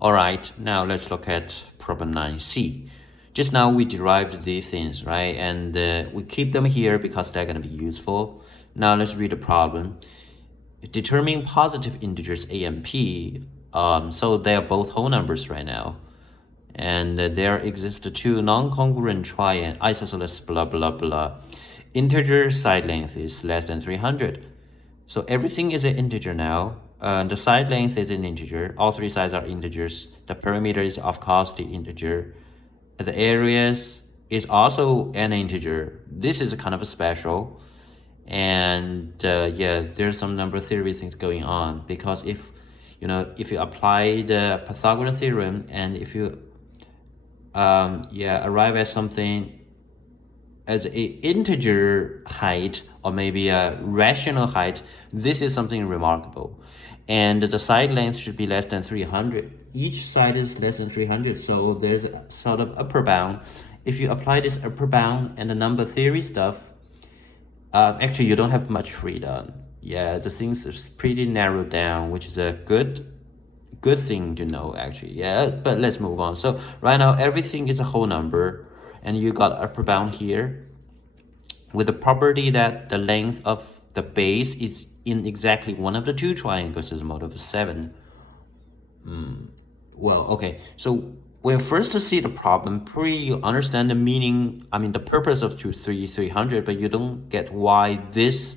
All right, now let's look at problem 9c. Just now we derived these things, right? And we keep them here because they're going to be useful. Now let's read the problem. Determine positive integers a and p. So they are both whole numbers right now. And there exist two non-congruent triad isosceles blah blah blah. Integer side length is less than 300. So everything is an integer now. The side length is an integer. All three sides are integers. The perimeter is of course the integer. The areas is also an integer. This is a kind of a special. And yeah, there's some number theory things going on, because if you apply the Pythagorean theorem, and if you arrive at something as a integer height or maybe a rational height, this is something remarkable. And the side length should be less than 300. Each side is less than 300, so there's a sort of upper bound. If you apply this upper bound and the number theory stuff, actually you don't have much freedom. Yeah, the things is pretty narrowed down, which is a good thing to know actually. Yeah, but let's move on. So right now everything is a whole number, and you got upper bound here with the property that the length of the base is in exactly one of the two triangles is a mode of 7. Well, okay, so when first to see the problem, pretty you understand the meaning, I mean the purpose of 300, but you don't get why this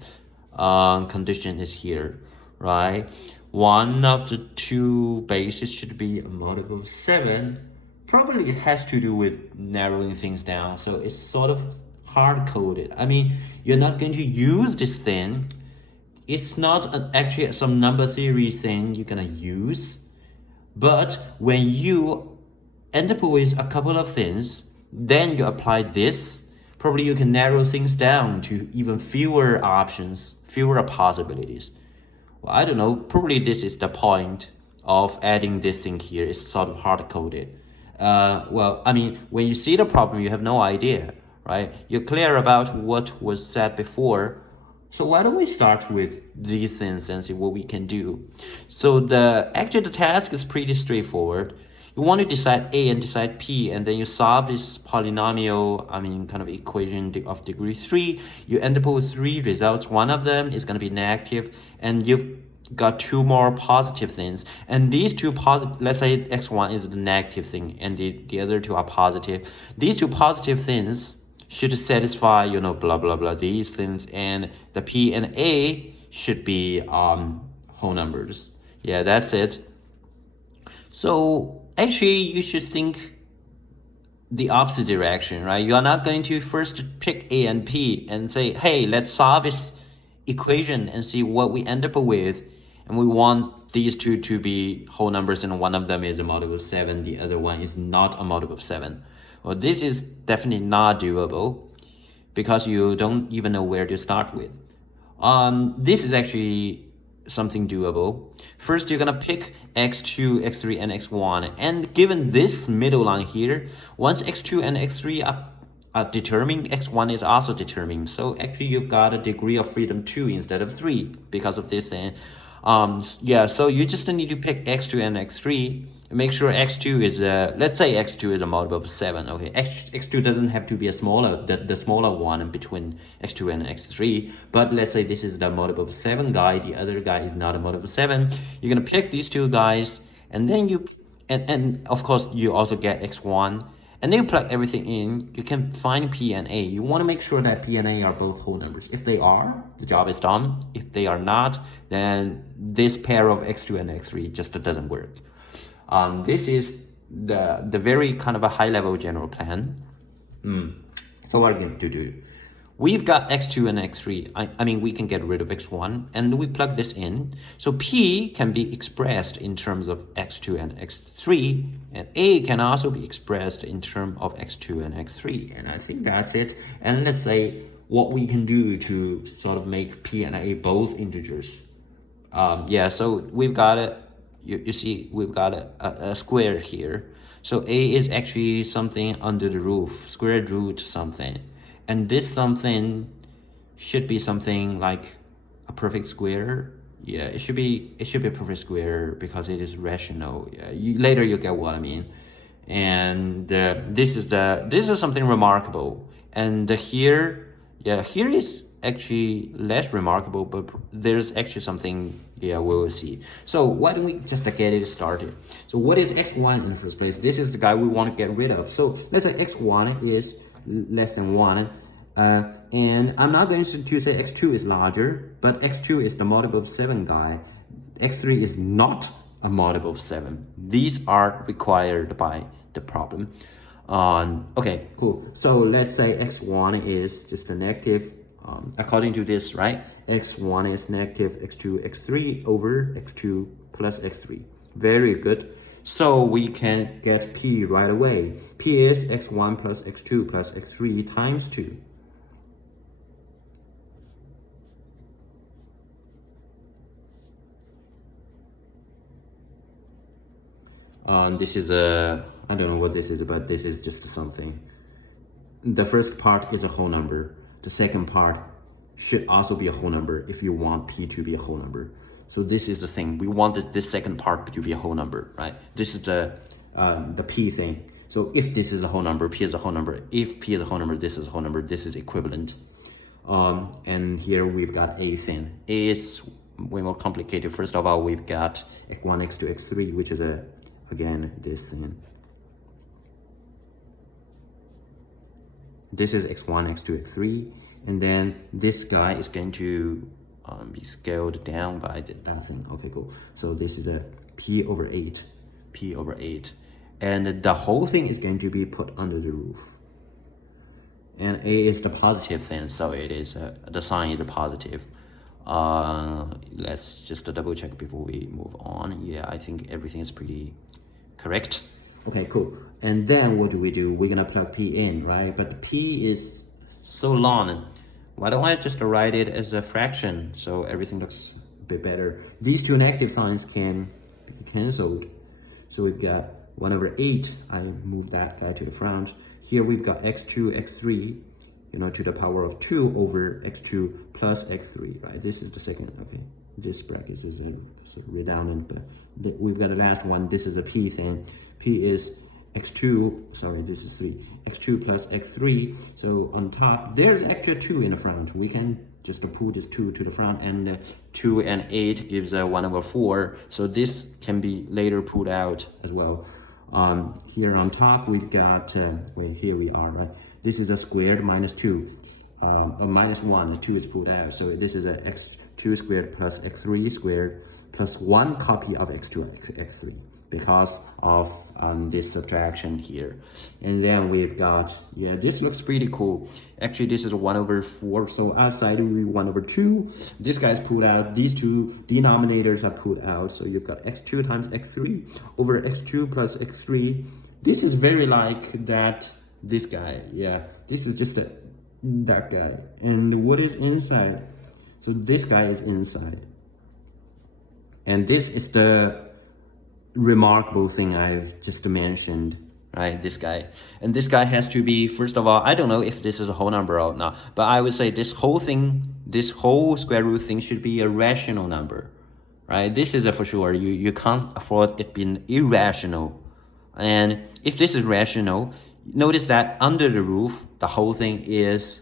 condition is here, right? One of the two bases should be a mode of 7. Probably it has to do with narrowing things down, so it's sort of hard-coded. I mean, you're not going to use this thing. It's not actually some number theory thing you're gonna use. But when you end up with a couple of things, then you apply this, probably you can narrow things down to even fewer options, fewer possibilities. Well, I don't know, probably this is the point of adding this thing here. It's sort of hard-coded. Well, I mean, when you see the problem, you have no idea, right? You're clear about what was said before. So why don't we start with these things and see what we can do? So actually the task is pretty straightforward. You want to decide A and decide P, and then you solve this polynomial, I mean, kind of equation of degree 3. You end up with 3 results. One of them is going to be negative, and you've got 2 more positive things. And these 2 positive, let's say x1 is the negative thing, and the other 2 are positive. These 2 positive things should satisfy, blah, blah, blah, these things, and the P and A should be whole numbers. Yeah, that's it. So actually, you should think the opposite direction, right? You are not going to first pick A and P and say, hey, let's solve this equation and see what we end up with. And we want these two to be whole numbers, and one of them is a multiple of 7, the other one is not a multiple of 7. Well, this is definitely not doable because you don't even know where to start with. This is actually something doable. First, you're gonna pick x2, x3, and x1. And given this middle line here, once x2 and x3 are determined, x1 is also determined. So actually, you've got a degree of freedom 2 instead of 3 because of this thing. So you just need to pick x2 and x3. Make sure x2 is let's say x2 is a multiple of 7. Okay, x2 doesn't have to be a smaller, the smaller one between x2 and x3, but let's say this is the multiple of 7 guy, the other guy is not a multiple of 7. You're gonna pick these two guys, and then and of course you also get x1, and then you plug everything in. You can find P and A. You want to make sure that P and A are both whole numbers. If they are, the job is done. If they are not, then this pair of x2 and x3 just doesn't work. This is the very kind of a high-level general plan. So what are we going to do? We've got x2 and x3. I mean, we can get rid of x1, and we plug this in. So P can be expressed in terms of x2 and x3, and A can also be expressed in terms of x2 and x3. And I think that's it. And let's say what we can do to sort of make P and A both integers. So we've got it. You see, we've got a square here. So A is actually something under the roof, square root something. And this something should be something like a perfect square. Yeah, it should be a perfect square because it is rational. Yeah, later you get what I mean. And this is something remarkable. And here, yeah, here is actually less remarkable, but there's actually something, yeah, we will see. So why don't we just get it started? So what is x1 in the first place? This is the guy we want to get rid of. So let's say x1 is less than 1. And I'm not going to say x2 is larger, but x2 is the multiple of 7 guy. x3 is not a multiple of 7. These are required by the problem. Okay, cool. So let's say x1 is just a negative, according to this, right? x1 is negative x2, x3 over x2 plus x3. Very good. So we can get P right away. P is x1 plus x2 plus x3 times 2. This is I don't know what this is, but this is just something. The first part is a whole number. The second part should also be a whole number if you want P to be a whole number. So this is the thing. We wanted this second part to be a whole number, right? This is the P thing. So if this is a whole number, P is a whole number. If P is a whole number, this is a whole number. This is equivalent. And here we've got A thing. A is way more complicated. First of all, we've got x1, x2, x3, which is again this thing. This is x1, x2, x3, and then this guy is going to be scaled down by that thing. Okay, cool. So this is a p over 8, and the whole thing is going to be put under the roof. And A is the positive thing, so it is the sign is a positive. Let's just double check before we move on. Yeah, I think everything is pretty correct. Okay, cool. And then what do? We're gonna plug P in, right? But P is so long. Why don't I just write it as a fraction so everything looks a bit better? These two negative signs can be cancelled. So we've got 1 over 8. I move that guy to the front. Here we've got x2, x3, to the power of 2 over x2 plus x3, right? This is the second, okay. This bracket is redundant, but we've got the last one. This is a P thing. P is x2, sorry, this is 3. x2 plus x3. So on top, there's actually 2 in the front. We can just pull this 2 to the front, and 2 and 8 gives 1 over 4. So this can be later pulled out as well. Here on top, we've got, here we are, right? This is a squared minus 2, or minus 1. The 2 is pulled out. So this is a x2 squared plus x3 squared plus 1 copy of x2, x3 because of this subtraction here. And then we've got, yeah, this looks pretty cool. Actually, this is 1 over 4. So outside we 1 over 2. This guy's pulled out. These two denominators are pulled out. So you've got x2 times x3 over x2 plus x3. This is very like that, this guy. Yeah, this is just that guy. And what is inside? So this guy is inside. And this is the remarkable thing I've just mentioned, right? This guy. And this guy has to be, first of all, I don't know if this is a whole number or not, but I would say this whole thing, this whole square root thing should be a rational number, right? This is a for sure. You can't afford it being irrational. And if this is rational, notice that under the roof, the whole thing is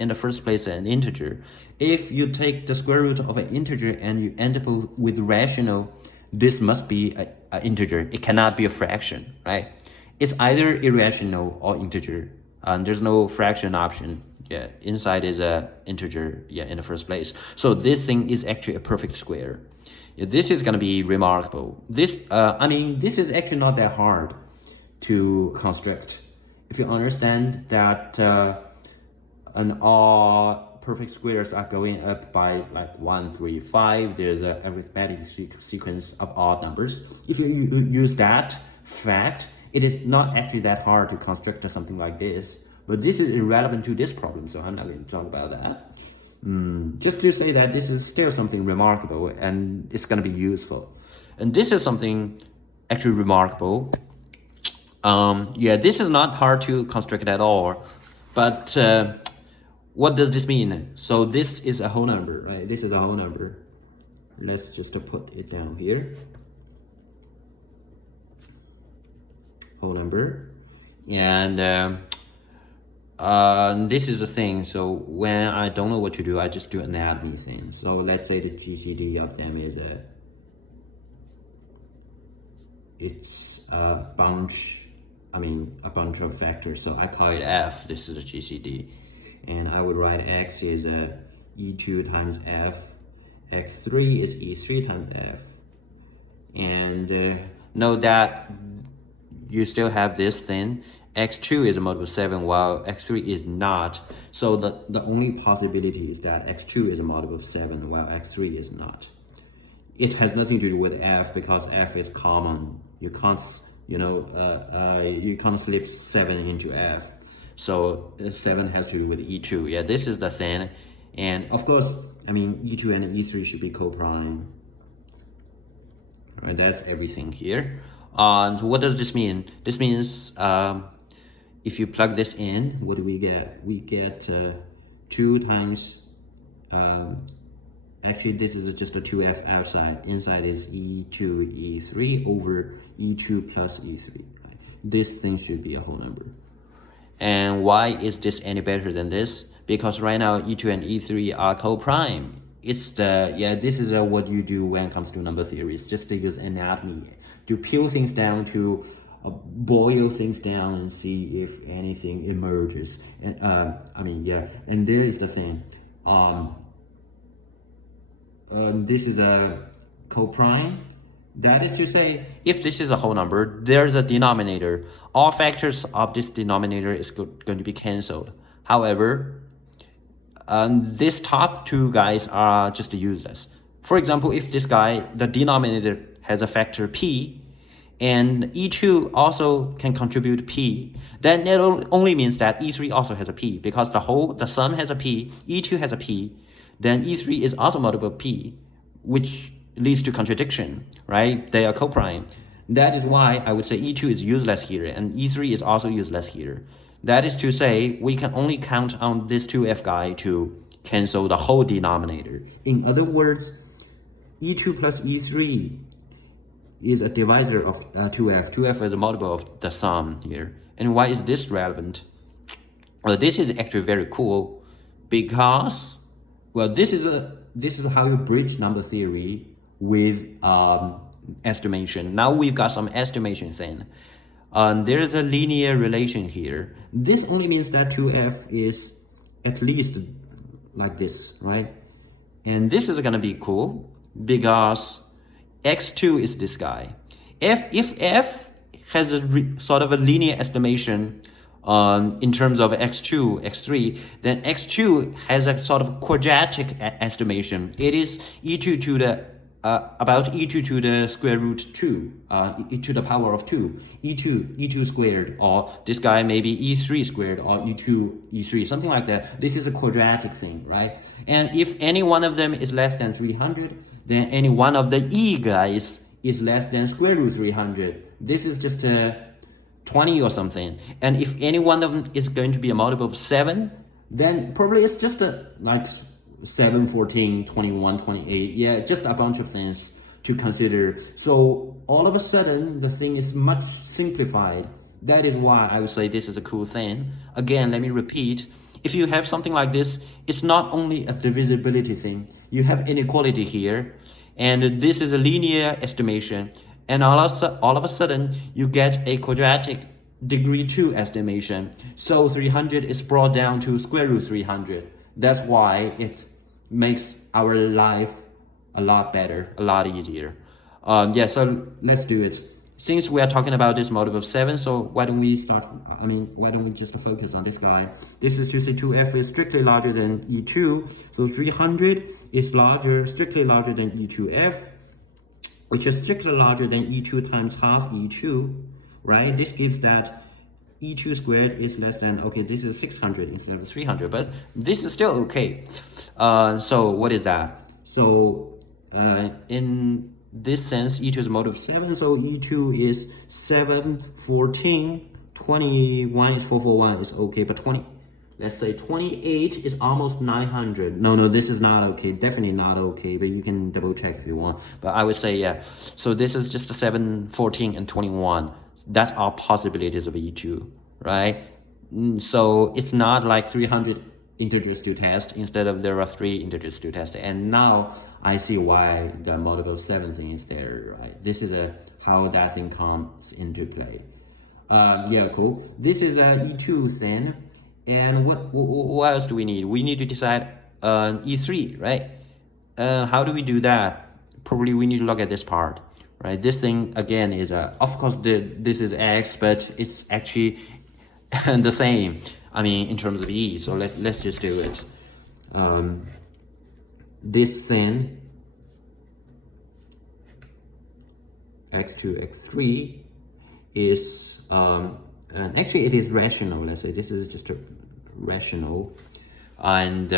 in the first place an integer. If you take the square root of an integer and you end up with rational, this must be an integer. It cannot be a fraction, right? It's either irrational or integer. There's no fraction option. Yeah, inside is a integer, yeah, in the first place. So this thing is actually a perfect square. Yeah, this is gonna be remarkable. This, this is actually not that hard to construct. If you understand that all perfect squares are going up by like 1, 3, 5, there's an arithmetic sequence of odd numbers. If you use that fact, it is not actually that hard to construct something like this. But this is irrelevant to this problem, so I'm not going to talk about that. Just to say that this is still something remarkable and it's going to be useful. And this is something actually remarkable. Yeah, this is not hard to construct at all, but what does this mean? So this is a whole number, right? This is a whole number. let's just put it down here. Whole number. And this is the thing. So when I don't know what to do, I just do an add me thing. So let's say the GCD of them is it's a bunch of factors. So I call it F. This is the GCD. And I would write X is E2 times F. X3 is E3 times F. And note that you still have this thing. X2 is a mode of 7 while X3 is not. So the only possibility is that X2 is a mode of 7 while X3 is not. It has nothing to do with F because F is common. You can't, you can't slip 7 into F. So 7 has to do with E2. Yeah, this is the thing. And of course, E2 and E3 should be co-prime. All right, that's everything here. And what does this mean? This means if you plug this in, what do we get? We get 2 times, actually this is just a 2F outside. Inside is E2, E3 over E2 plus E3. Right? This thing should be a whole number. And why is this any better than this? Because right now E2 and E3 are co-prime. It's this is what you do when it comes to number theories. Just to use anatomy to peel things down, to boil things down and see if anything emerges. And and there is the thing. This is a co-prime. That is to say, if this is a whole number, there's a denominator. All factors of this denominator is going to be cancelled. However, these top 2 guys are just useless. For example, if this guy, the denominator has a factor p, and E2 also can contribute p, then it only means that E3 also has a p, because the sum has a p, E2 has a p, then E3 is also multiple p, which leads to contradiction, right? They are co-prime. That is why I would say E2 is useless here, and E3 is also useless here. That is to say, we can only count on this 2F guy to cancel the whole denominator. In other words, E2 plus E3 is a divisor of 2F. 2F is a multiple of the sum here. And why is this relevant? Well, this is actually very cool because, well, this is how you bridge number theory with estimation. Now we've got some estimation thing. There's a linear relation here. This only means that 2F is at least like this, right? And this is gonna be cool because X2 is this guy. If F has a sort of a linear estimation in terms of X2, X3, then X2 has a sort of quadratic estimation. It is E2 to the about E2 to the square root 2, e to the power of 2, E2 squared, or this guy maybe E3 squared, or E2, E3, something like that. This is a quadratic thing, right? And if any one of them is less than 300, then any one of the E guys is less than square root 300. This is just 20 or something. And if any one of them is going to be a multiple of 7, then probably it's just like 7, 14, 21, 28. Yeah, just a bunch of things to consider. So all of a sudden, the thing is much simplified. That is why I would say this is a cool thing. Again, let me repeat. If you have something like this, it's not only a divisibility thing. You have inequality here, and this is a linear estimation. And all of a sudden, you get a quadratic degree 2 estimation. So 300 is brought down to square root 300. That's why it makes our life a lot better, a lot easier. So let's do it. Since we are talking about this multiple of 7, so why don't we just focus on this guy? This is to say 2F is strictly larger than E2. So 300 is strictly larger than E2F, which is strictly larger than E2 times half E2, right? This gives that E2 squared is less than, okay, this is 600 instead of 300, but this is still okay. So what is that? So in this sense, E2 is a mode of 7, so E2 is 7, 14, 21 is 441 is okay, but let's say 28 is almost 900. No, this is not okay. Definitely not okay, but you can double check if you want. But I would say, yeah. So this is just 7, 14, and 21. That's all possibilities of E2, right? So it's not like 300 integers to test. Instead of there are 3 integers to test. And now I see why the multiple 7 thing is there, right? This is how that thing comes into play. Yeah, cool. This is a E2 thing. And what else do we need? We need to decide E3, right? How do we do that? Probably we need to look at this part, right? This thing again is of course this is X, but it's actually the same. I mean, in terms of E. So let's just do it. This thing X2, X3 is and actually it is rational. Let's say this is just a rational, and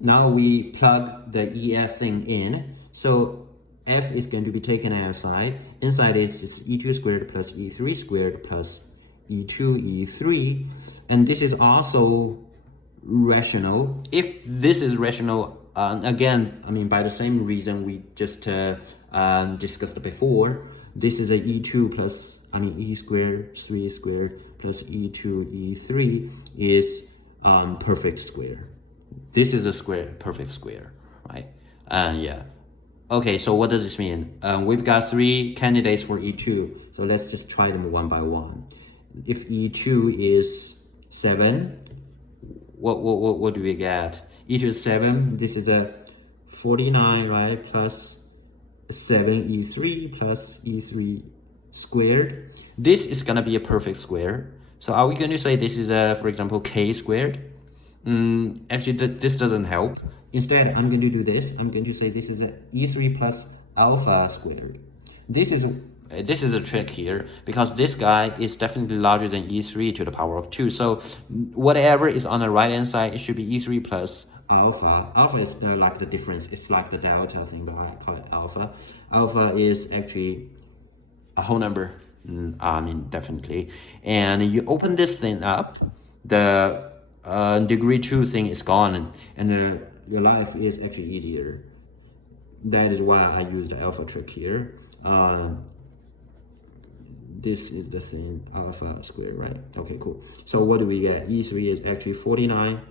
now we plug the EF thing in. So F is going to be taken outside. Inside is just E2 squared plus E3 squared plus E2 E3, and this is also rational. If this is rational, again, I mean by the same reason we just discussed before, this is a E2 plus, I mean E squared 3 squared plus E2 E3 is perfect square. This is a square, perfect square, right? Yeah. Okay, so what does this mean? We've got 3 candidates for E2, so let's just try them one by one. If E2 is 7, what do we get? E2 is 7, this is a 49, right? Plus 7 E3 plus E3 squared. This is gonna be a perfect square. So are we going to say this is for example, K squared? Actually, this doesn't help. Instead, I'm going to do this. I'm going to say this is a E3 plus alpha squared. This is a trick here, because this guy is definitely larger than E3 to the power of 2. So whatever is on the right hand side, it should be E3 plus alpha. Alpha is like the difference. It's like the delta thing, but I call it alpha. Alpha is actually a whole number. I mean, definitely. And you open this thing up, the degree 2 thing is gone, and your life is actually easier. That is why I use the alpha trick here. This is the thing, alpha squared, right? Okay, cool. So what do we get? E3 is actually 49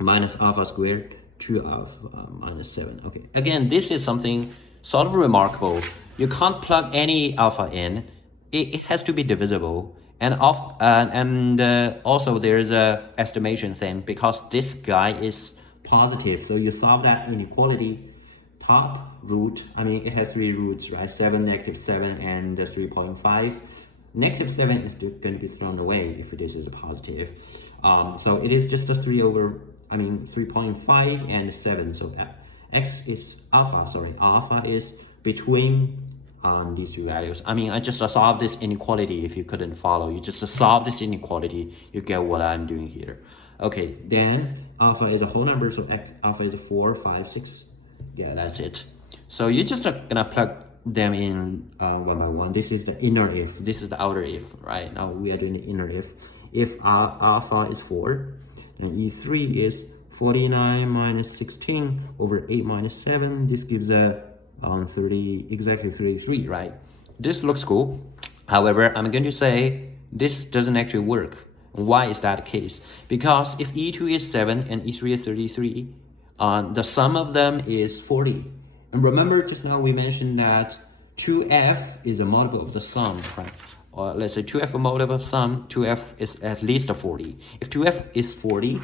minus alpha squared, 2 alpha minus 7. Okay, again, this is something sort of remarkable. You can't plug any alpha in. It has to be divisible, and also there's a estimation thing, because this guy is positive. So you solve that inequality. Top root, I mean, it has 3 roots, right? 7, -7, and 3.5. -7 is going to be thrown away if this is a positive. So it is just a 3.5 and 7. So x is alpha. Sorry, alpha is between these 2 values. I mean, I just solve this inequality. If you couldn't follow, you just solve this inequality, you get what I'm doing here. Okay, then alpha is a whole number, so alpha is 4, 5, 6. Yeah, that's it. So you're just gonna plug them in one by one. This is the inner if, this is the outer if, right? Now we are doing the inner if. If alpha is 4, and E3 is 49 minus 16 over 8 minus 7. This gives a 30, exactly 33, right? This looks cool. However, I'm going to say this doesn't actually work. Why is that the case? Because if E2 is 7 and E3 is 33, the sum of them is 40. And remember, just now we mentioned that 2f is a multiple of the sum, right? Or let's say 2f a multiple of sum, 2f is at least a 40. If 2f is 40,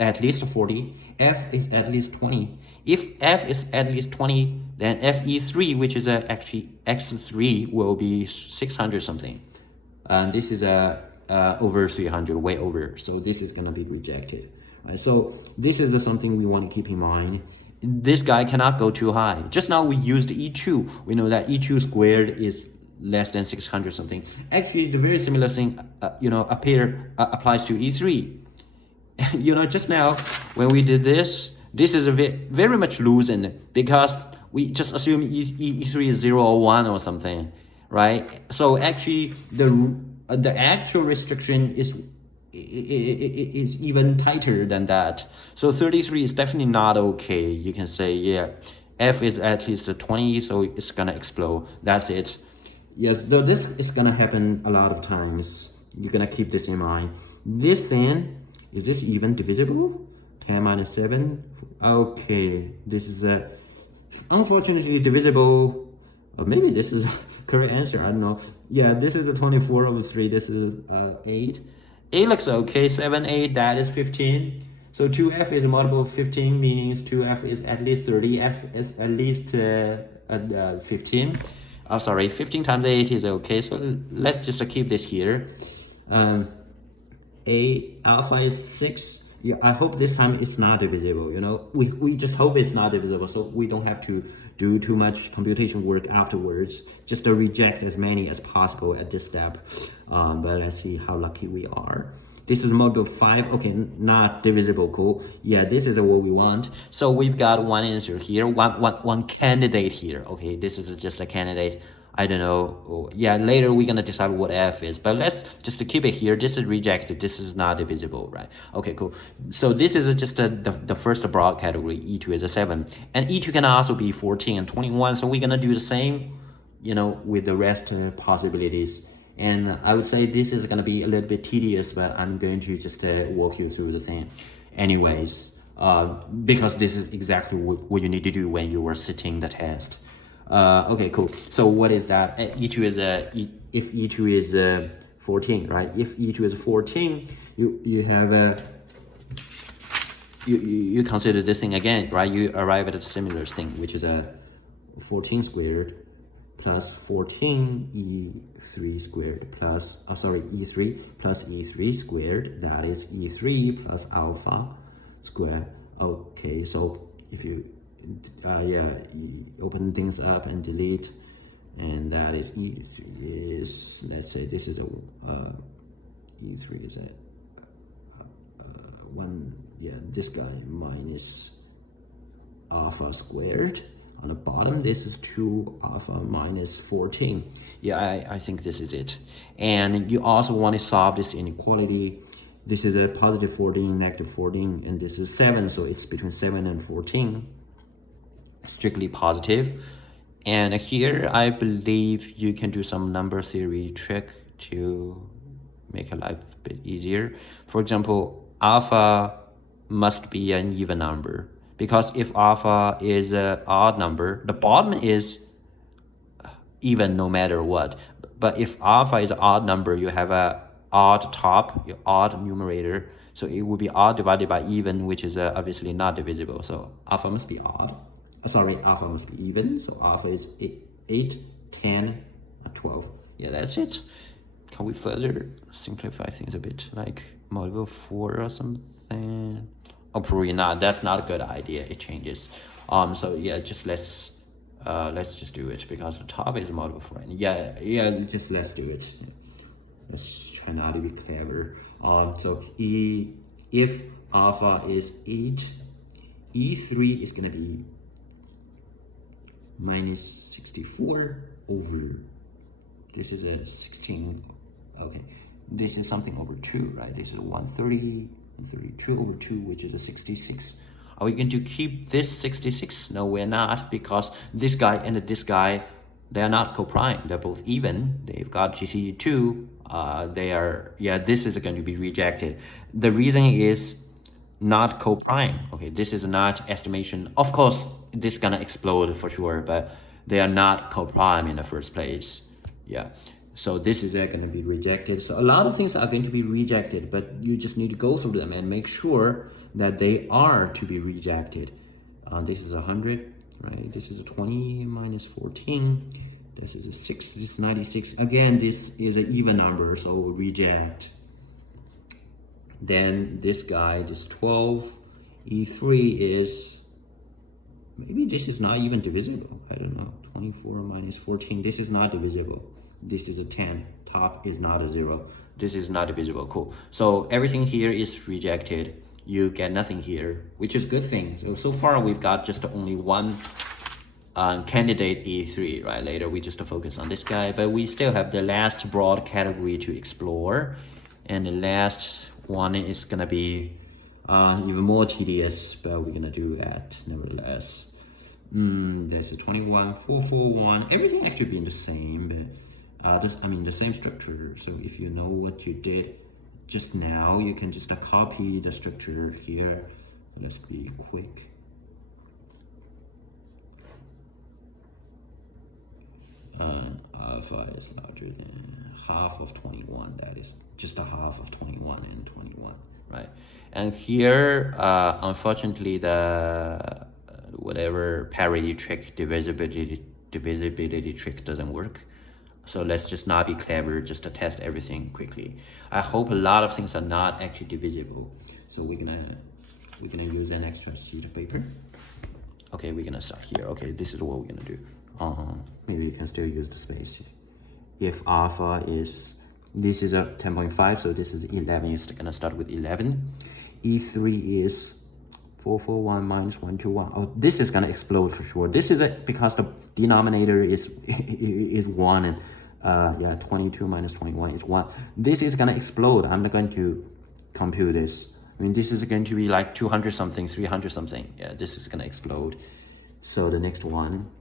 at least 40, f is at least 20. If f is at least 20, then fe3, which is actually x3, will be 600 something. And this is over 300, way over. So this is going to be rejected. Right? So this is something we want to keep in mind. This guy cannot go too high. Just now we used E2. We know that E2 squared is less than 600 something. Actually, the very similar thing, applies to E3. Just now when we did this is a very much losing, because we just assume E3 is 0 or 1 or something, right? So actually the actual restriction it's even tighter than that. So 33 is definitely not okay. You can say, yeah, F is at least 20, so it's gonna explode. That's it. Yes, though this is gonna happen a lot of times. You're gonna keep this in mind. This thing, is this even divisible? 10 minus 7. Okay, this is unfortunately divisible. Or maybe this is correct answer. I don't know. Yeah, this is the 24 over 3. This is 8. 8 looks okay. 7, 8, that is 15. So 2f is a multiple of 15, meaning 2f is at least 30. F is at least 15. Oh, sorry, 15 times 8 is okay. So let's just keep this here. Alpha is 6. Yeah, I hope this time it's not divisible. You know, we just hope it's not divisible, so we don't have to do too much computation work afterwards. Just to reject as many as possible at this step. But let's see how lucky we are. This is multiple 5. Okay, not divisible. Cool. Yeah, this is what we want. So we've got one answer here, one candidate here. Okay, this is just a candidate. I don't know. Yeah, later we're gonna decide what f is, but let's just keep it here. This is rejected. This is not divisible, right? Okay, cool. So this is just the first broad category. E2 is a 7, and E2 can also be 14 and 21. So we're gonna do the same, you know, with the rest possibilities. And I would say this is gonna be a little bit tedious, but I'm going to just walk you through the thing, anyways, because this is exactly what you need to do when you are sitting the test. Okay, cool. So what is that? E2 is if E2 is 14, right? If E2 is 14, you have you consider this thing again, right? You arrive at a similar thing, which is a 14 squared plus 14 E3 squared plus E3 plus E3 squared. That is E3 plus alpha squared. Okay, so if you open things up and delete, and that is E3 is, let's say this is a E3 is a 1, yeah, this guy minus alpha squared. On the bottom, this is 2 alpha minus 14. Yeah, I think this is it. And you also want to solve this inequality. This is a positive 14, negative 14, and this is 7, so it's between 7 and 14. Strictly positive. And here I believe you can do some number theory trick to make your life a bit easier. For example, alpha must be an even number, because if alpha is an odd number, the bottom is even no matter what. But if alpha is an odd number, you have a odd top, your odd numerator, so it will be odd divided by even, which is obviously not divisible. So alpha must be odd. Alpha must be even, so alpha is 8, 10, 12. Yeah, that's it. Can we further simplify things a bit, like multiple 4 or something? Oh, probably not. That's not a good idea. It changes. So yeah, just let's just do it, because the top is multiple 4. Yeah, just let's do it. Let's try not to be clever. So if alpha is 8, E3 is gonna be minus 64 over, this is a 16, okay, this is something over 2, right? This is 130 and 32 over 2, which is a 66. Are we going to keep this 66? No, we're not, because this guy and this guy, they are not co-prime. They're both even. They've got GCD 2. They are, yeah, this is going to be rejected. The reason is not co-prime. Okay, this is not estimation. Of course, this is gonna explode for sure, but they are not co-prime in the first place. Yeah, so this is gonna be rejected. So a lot of things are going to be rejected, but you just need to go through them and make sure that they are to be rejected. This is 100, right? This is a 20 minus 14. This is a 6, this is 96. Again, this is an even number, so we'll reject. Then this guy, this 12, E3 is, maybe this is not even divisible. I don't know. 24 minus 14, this is not divisible. This is a 10. Top is not a 0. This is not divisible. Cool. So everything here is rejected. You get nothing here, which is a good thing. So far we've got just only one candidate E3, right? Later we just focus on this guy, but we still have the last broad category to explore. And the last one is gonna be even more tedious, but we're gonna do that nevertheless. There's a 21, 441. Everything actually being the same, but the same structure. So if you know what you did just now, you can just copy the structure here. Let's be quick. Alpha is larger than half of 21. That is just a half of 21 and 21, right? And here, unfortunately, the whatever parity trick, divisibility trick doesn't work. So let's just not be clever, just to test everything quickly. I hope a lot of things are not actually divisible. So we're gonna use an extra sheet of paper. Okay, we're gonna start here. Okay, this is what we're gonna do. Maybe you can still use the space. If alpha is, this is a 10.5, so this is 11, it's gonna start with 11. E3 is 441 minus 121. Oh, this is gonna explode for sure. This is because the denominator is 1, and yeah, 22 minus 21 is 1. This is gonna explode. I'm not going to compute this. I mean, this is going to be like 200 something, 300 something. Yeah, this is gonna explode. So the next one,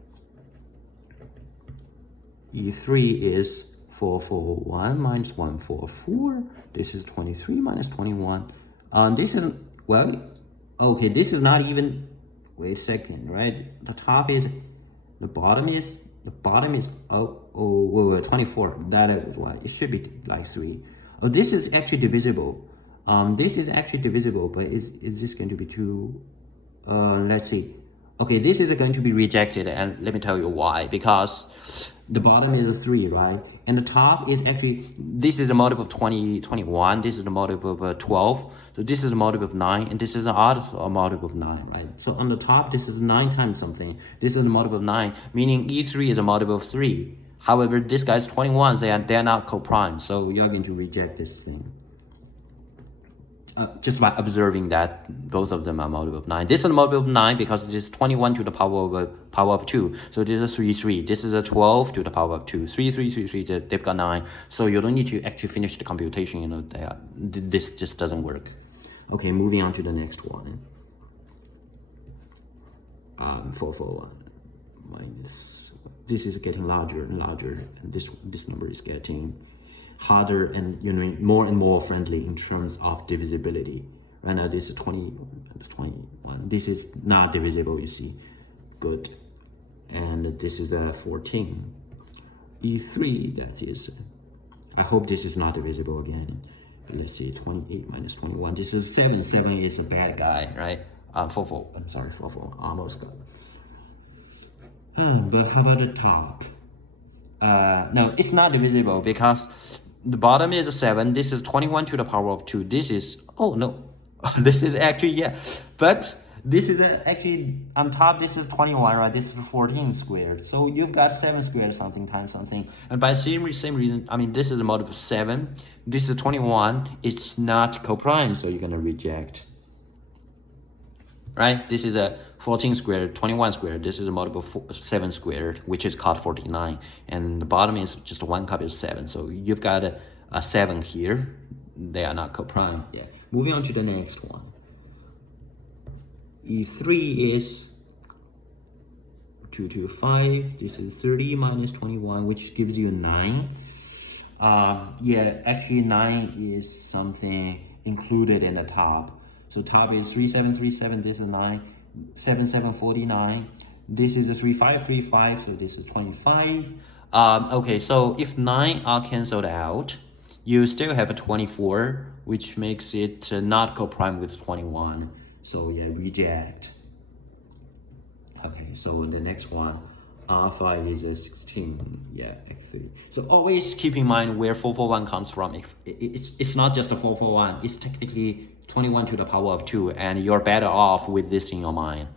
E3 is 441 minus 144. This is 23 minus 21. This is, well, okay, this is not even, wait a second, right? The top is, the bottom is, wait, 24. That is why it should be like 3. Oh, this is actually divisible. This is actually divisible, but is this going to be 2? Let's see. Okay, this is going to be rejected, and let me tell you why. Because the bottom is a 3, right? And the top is actually, this is a multiple of 21. This is a multiple of 12. So this is a multiple of 9, and this is also a multiple of 9, right? So on the top, this is 9 times something. This is a multiple of 9, meaning E3 is a multiple of 3. However, this guy's 21, they're not co-prime, so you're going to reject this thing. Just by observing that both of them are multiple of 9. This is a multiple of 9 because it is 21 to the power of 2. So this is 3, 3. This is a 12 to the power of 2. 3, 3, 3, 3. They've got 9. So you don't need to actually finish the computation. You know, this just doesn't work. Okay, moving on to the next one. 441 minus. This is getting larger and larger, and this number is getting harder and more and more friendly in terms of divisibility. Right now this is 21. This is not divisible, you see. Good. And this is the 14. E3, that is, I hope this is not divisible again. Let's see, 28 minus 21. This is 7. 7 is a bad guy, right? 4. I'm sorry, 4. Almost got. But how about the top? No, it's not divisible because the bottom is a 7. This is 21 to the power of 2. This is, oh no, this is actually, yeah. But this is actually, on top, this is 21, right? This is 14 squared. So you've got 7 squared something times something. And by same reason, I mean, this is a multiple of 7. This is 21. It's not co-prime, so you're going to reject. Right? This is a 14 squared, 21 squared. This is a multiple of 7 squared, which is called 49. And the bottom is just 1 copy of 7. So you've got a 7 here. They are not co-prime. Yeah. Moving on to the next one. E3 is 225. This is 30 minus 21, which gives you 9. Yeah, actually 9 is something included in the top. So top is 3737, this is 9, 7749. This is a 3535, so this is 25. Okay, so if 9 are cancelled out, you still have a 24, which makes it not co-prime with 21. So yeah, reject. Okay, so the next one, alpha is a 16. Yeah, X3. So always keep in mind where 441 comes from. It's not just a 441. It's technically 21 to the power of 2, and you're better off with this in your mind.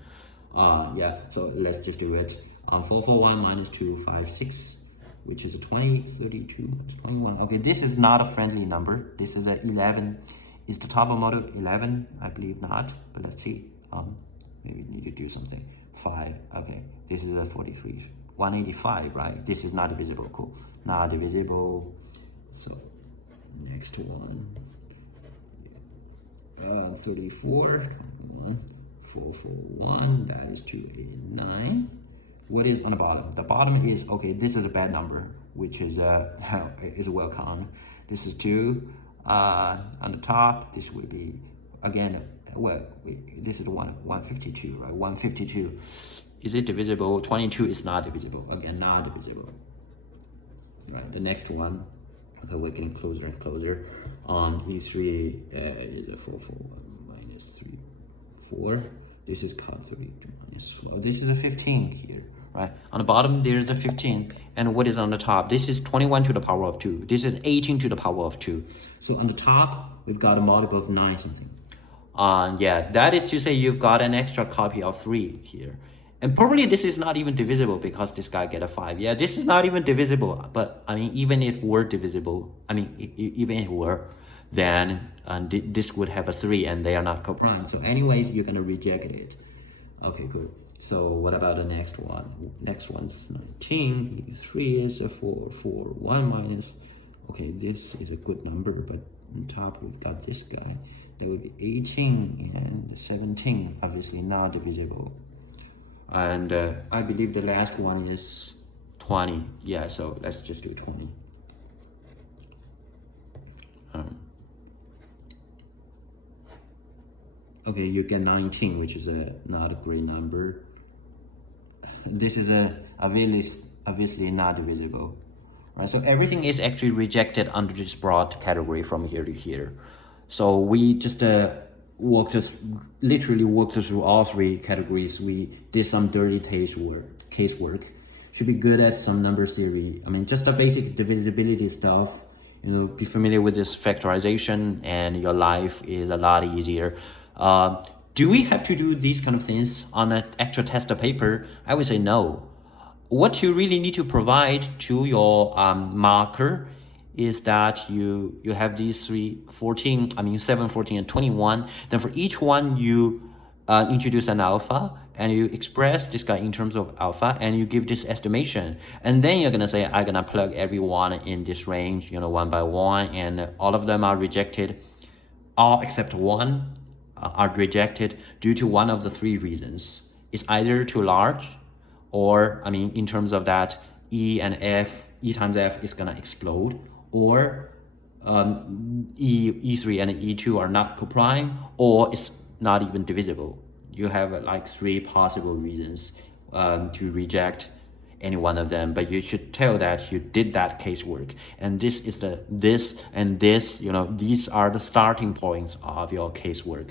Yeah, so let's just do it. 441 minus 256, which is a 20, 32 minus 21. Okay, this is not a friendly number. This is a 11. Is the top of model 11? I believe not, but let's see. Maybe we need to do something. 5, okay. This is a 43. 185, right? This is not divisible, cool. Not divisible. So, next one. 34, 21, 441, that is 289. What is on the bottom? The bottom is, okay, this is a bad number, which is is welcome. This is 2. On the top, this would be, again, well, this is 152, right? 152. Is it divisible? 22 is not divisible. Again, not divisible. Right, the next one, okay, we're getting closer and closer. E3 is a 441 minus 3, 4. This is cos 32 minus 4. This is a 15 here, right? On the bottom, there's a 15. And what is on the top? This is 21 to the power of 2. This is 18 to the power of 2. So on the top, we've got a multiple of 9 something. Yeah, that is to say you've got an extra copy of 3 here. And probably this is not even divisible because this guy get a 5. Yeah, this is not even divisible. But I mean, even if it were divisible, I mean, even if it were, then this would have a 3 and they are not coprime. So anyways, you're gonna reject it. Okay, good. So what about the next one? Next one's 19. 3 is a 4, 4, 1 minus. Okay, this is a good number, but on top we've got this guy. That would be 18 and 17, obviously not divisible. And I believe the last one is 20. Yeah, so let's just do 20. Okay, you get 19, which is not a great number. This is obviously not divisible. Right, so everything is actually rejected under this broad category from here to here. So we just literally walked through all 3 categories. We did some dirty casework. Should be good at some number theory. I mean, just the basic divisibility stuff. You know, be familiar with this factorization, and your life is a lot easier. Do we have to do these kind of things on an actual test paper? I would say no. What you really need to provide to your marker is that you have these 7, 14, and 21. Then for each one, you introduce an alpha, and you express this guy in terms of alpha, and you give this estimation. And then you're gonna say, I'm gonna plug everyone in this range, you know, one by one, and all of them are rejected. All except one are rejected due to one of the 3 reasons. It's either too large, or, I mean, in terms of that, E times F is gonna explode, or E3 and E2 are not coprime, or it's not even divisible. You have like 3 possible reasons to reject any one of them, but you should tell that you did that casework, and this is this and this, you know, these are the starting points of your casework.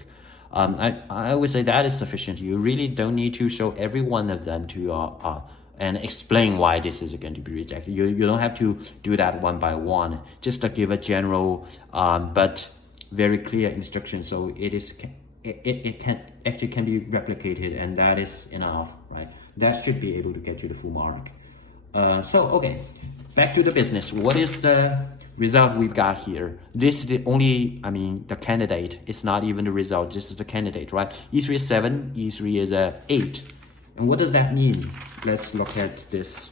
I would say that is sufficient. You really don't need to show every one of them to your and explain why this is going to be rejected. You don't have to do that one by one. Just to give a general but very clear instruction, so it can be replicated, and that is enough, right? That should be able to get you the full mark. So okay, back to the business. What is the result we've got here? This is the only, I mean, the candidate. It's not even the result. This is the candidate, right? E3 is 7. E3 is 8. And what does that mean? Let's look at this.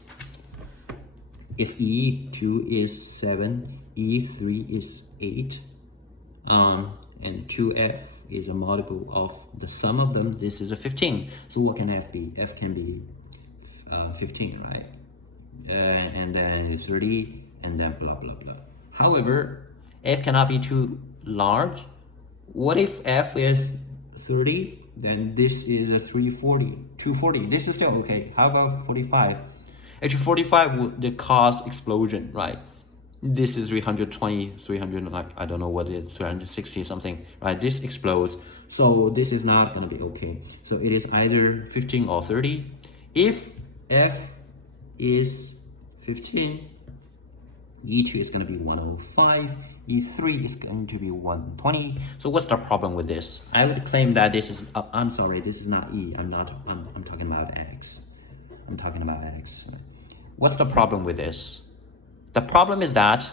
If E2 is 7, E3 is 8, and 2F is a multiple of the sum of them, this is a 15. So what can F be? F can be 15, right? And then 30, and then blah, blah, blah. However, F cannot be too large. What if F is 30? Then this is a 240. This is still okay. How about 45? Actually, 45 would the cause explosion, right? This is 320, 300, I don't know what it is, 360 something, right? This explodes. So this is not going to be okay. So it is either 15 or 30. If F is 15, E2 is going to be 105. E3 is going to be 120. So what's the problem with this? I would claim that this is, I'm sorry, this is not E. I'm talking about X. I'm talking about X. What's the problem with this? The problem is that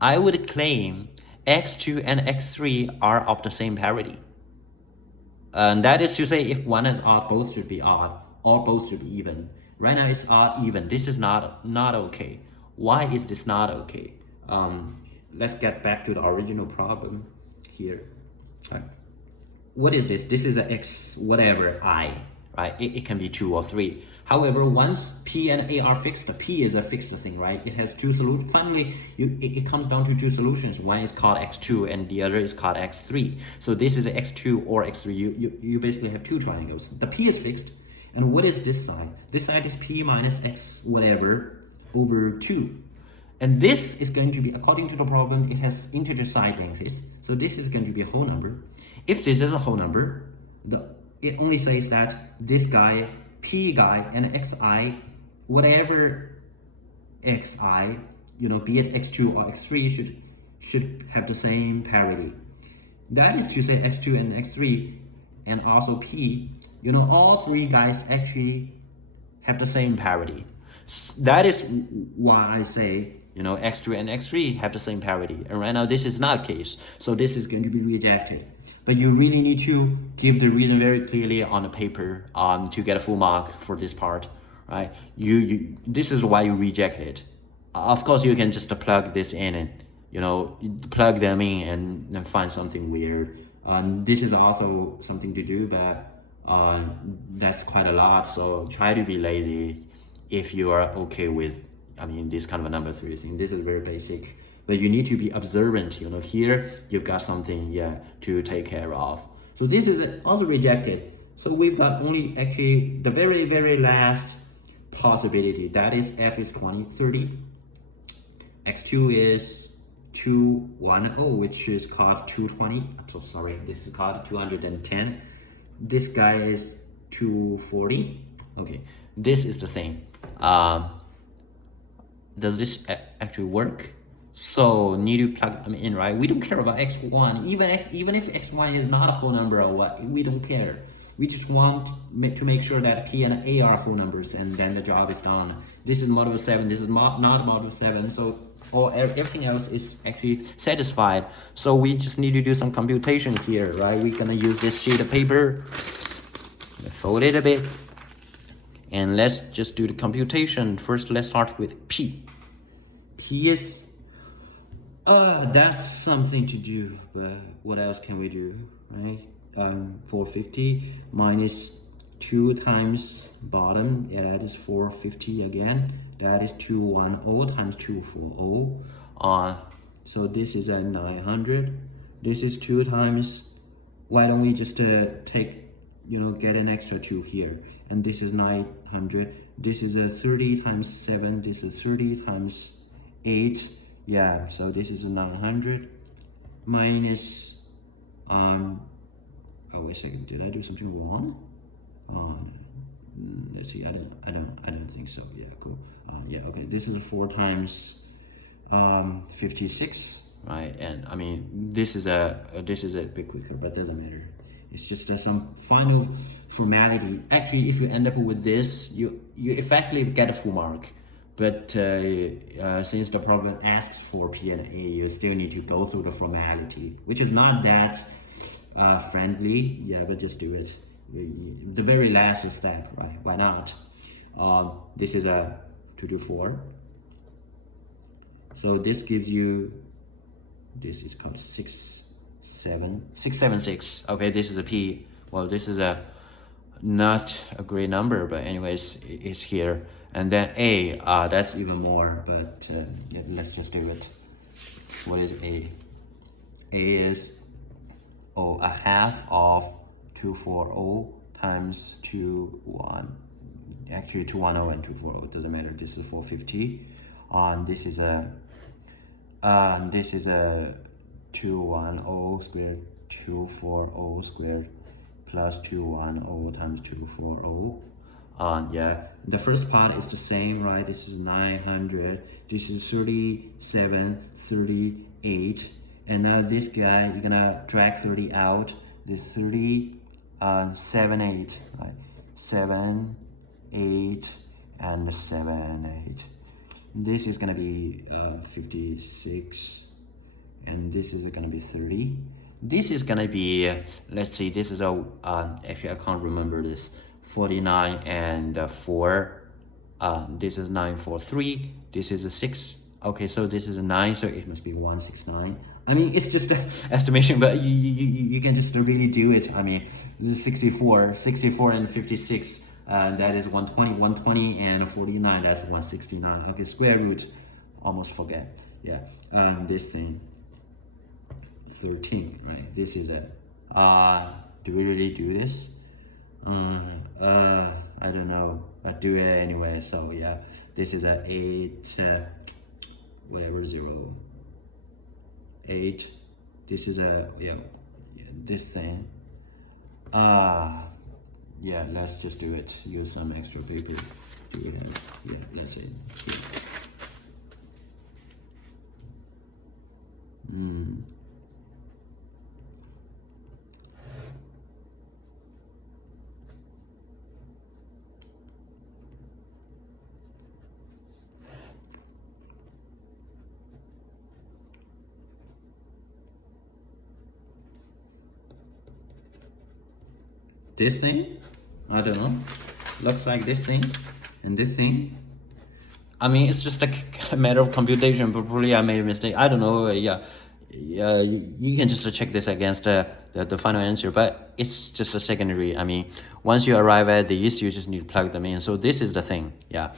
I would claim X2 and X3 are of the same parity. And that is to say, if one is odd, both should be odd, or both should be even. Right now it's odd, even. This is not okay. Why is this not okay? Let's get back to the original problem here. what is this? This is a x whatever I, right? It can be 2 or 3. However, once P and A are fixed, P is a fixed thing, right? It has two solutions. Finally, it comes down to two solutions. One is called x2 and the other is called x3. So this is x2 or x3. You basically have two triangles. The P is fixed. And what is this side? This side is P minus x whatever over 2. And this is going to be, according to the problem, it has integer side lengths. So this is going to be a whole number. If this is a whole number, it only says that this guy, P guy, and xi, whatever xi, be it x2 or x3, should have the same parity. That is to say x2 and x3, and also P, all three guys actually have the same parity. That is why I say, x2 and x3 have the same parity. And right now this is not the case. So this is going to be rejected. But you really need to give the reason very clearly on the paper to get a full mark for this part, right? This is why you reject it. Of course, you can just plug this in and, plug them in and then find something weird. This is also something to do, but that's quite a lot. So try to be lazy if you are okay with, this kind of a number theory thing. This is very basic. But you need to be observant, here you've got something, to take care of. So this is also rejected. So we've got only actually the very, very last possibility. That is f is 30. x2 is 210, which is called 220. So sorry, this is called 210. This guy is 240. Okay, this is the thing. Does this actually work? So need to plug them in, right? We don't care about x1, even if x1 is not a whole number or what, we don't care. We just want to make sure that P and A are whole numbers, and then the job is done. This is module 7, this is not module 7, so everything else is actually satisfied. So we just need to do some computation here, right? We're gonna use this sheet of paper, fold it a bit, and let's just do the computation. First, let's start with P. P is that's something to do, but what else can we do, right? 450 minus 2 times bottom, that is 450 again. That is 210 times 240. So this is a 900. This is 2 times, why don't we just take, get an extra 2 here. And this is 900. This is a 30 times 7. This is 30 times 8. Yeah, so this is a 900 minus, oh wait a second, did I do something wrong? Let's see, I don't think so. Yeah, cool. Yeah, okay, this is 4 times 56, right? And this is a bit quicker, but doesn't matter. It's just some final formality. Actually, if you end up with this, you effectively get a full mark. But since the problem asks for P and A, you still need to go through the formality, which is not that friendly. Yeah, but just do it. The very last step, right? Why not? This is a 2 to 4. So this gives you, this is called 676. Okay, this is a P. Well, this is not a great number, but anyways, it's here. And then A, that's even more, but let's just do it. What is A? A is a half of 240 times 210 and 240, doesn't matter. This is 450. This is a 210 squared, 240 squared plus 210 times 240. Yeah, the first part is the same, right? This is 900. This is 37, 38. And now this guy, you're gonna drag 30 out. This 30, 7, 8, right? 7, 8, and 7, 8. This is gonna be 56, and this is gonna be 30. This is gonna be, let's see, this is actually I can't remember this. 49 and 4. This is 943. This is a 6. Okay, so this is a 9, so it must be 169. I mean, it's just an estimation, but you can just really do it. I mean, 64 and 56, that is 120, and 49, that's 169. Okay, square root, almost forget. Yeah, this thing, 13, right? This is a, do we really do this? I don't know. I do it anyway. So yeah, this is a 8, whatever 0, 8. This is a this thing. Yeah. Let's just do it. Use some extra paper. Do we have? Yeah. Let's see. This thing, I don't know, looks like this thing and this thing. I mean, it's just a matter of computation, but probably I made a mistake. I don't know. Yeah, you can just check this against the final answer, but it's just a secondary. I mean, once you arrive at these, you just need to plug them in. So this is the thing. Yeah,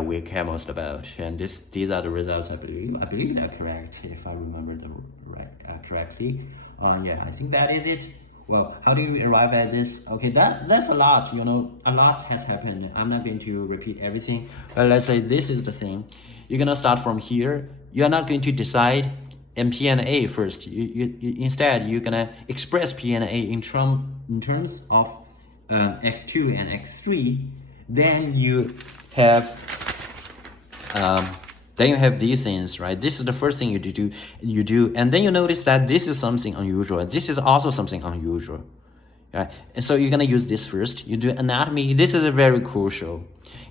we care most about, and these are the results. I believe they're correct if I remember them correctly. Yeah, I think that is it. Well, how do you arrive at this? Okay, that's a lot, a lot has happened. I'm not going to repeat everything, but let's say this is the thing. You're gonna start from here. You're not going to decide P and A first. Instead, you're gonna express P and A in terms of x2 and x3. Then you have these things, right? This is the first thing you do, and then you notice that this is something unusual. This is also something unusual, right? And so you're gonna use this first. You do anatomy. This is a very crucial,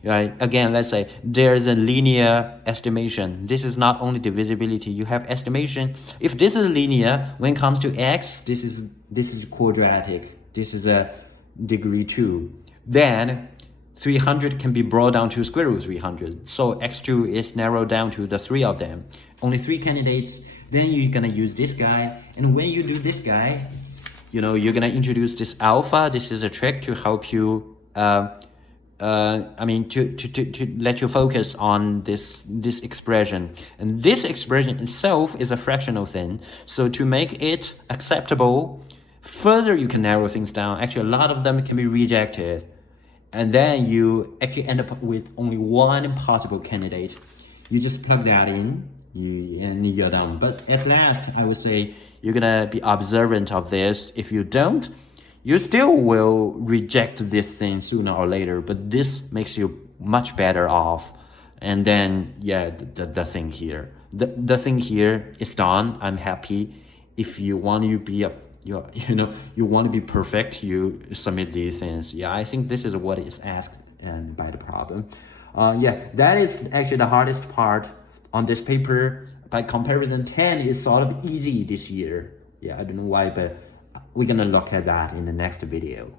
right? Again, let's say there is a linear estimation. This is not only divisibility. You have estimation. If this is linear, when it comes to x, this is quadratic. This is a degree 2. Then 300 can be brought down to square root 300. So x2 is narrowed down to the 3 of them. Only 3 candidates. Then you're gonna use this guy. And when you do this guy, you're gonna introduce this alpha. This is a trick to help you, to let you focus on this expression. And this expression itself is a fractional thing. So to make it acceptable, further you can narrow things down. Actually, a lot of them can be rejected. And then you actually end up with only one possible candidate. You just plug that in, and you're done. But at last, I would say you're gonna be observant of this. If you don't, you still will reject this thing sooner or later. But this makes you much better off. And then, the thing here, the thing here is done. I'm happy. If you want to be you want to be perfect, you submit these things. Yeah, I think this is what is asked by the problem. That is actually the hardest part on this paper. By comparison, 10 is sort of easy this year. Yeah, I don't know why, but we're gonna look at that in the next video.